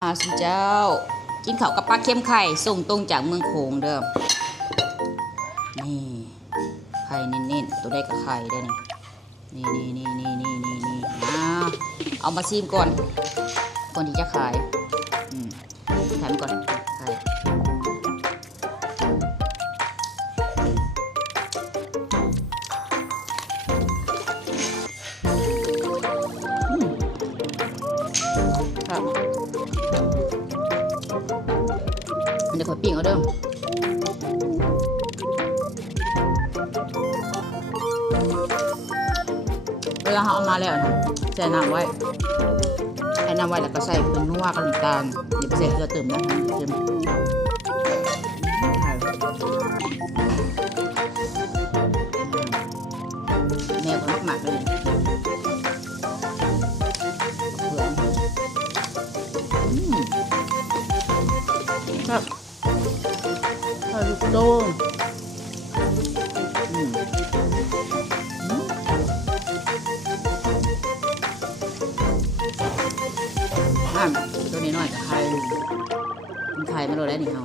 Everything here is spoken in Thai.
สิเจ้ากินข้าวกับปลาเค็มไข่ส่งตรงจากเมืองโขงเด้อนี่ไข่เน้นๆตัวได้กับไข่ได้นี่เอามาชิมก่อนที่จะขายขายมันก่อนไข่ครับเดี๋ยวขอปิ้งเอาเด้อเวลาเราเอามาแล้วนะใส่น้ำไว้แล้วก็ใส่เป็นนัวกับน้ำตาลเดี๋ยวไปใส่เกลือเติมนะเติมแม่ก็หมักเลยครับไข่ลูกโดงตัวนี้หน่อยกับไข่เป็นไข่มาโดนได้หนิเฮา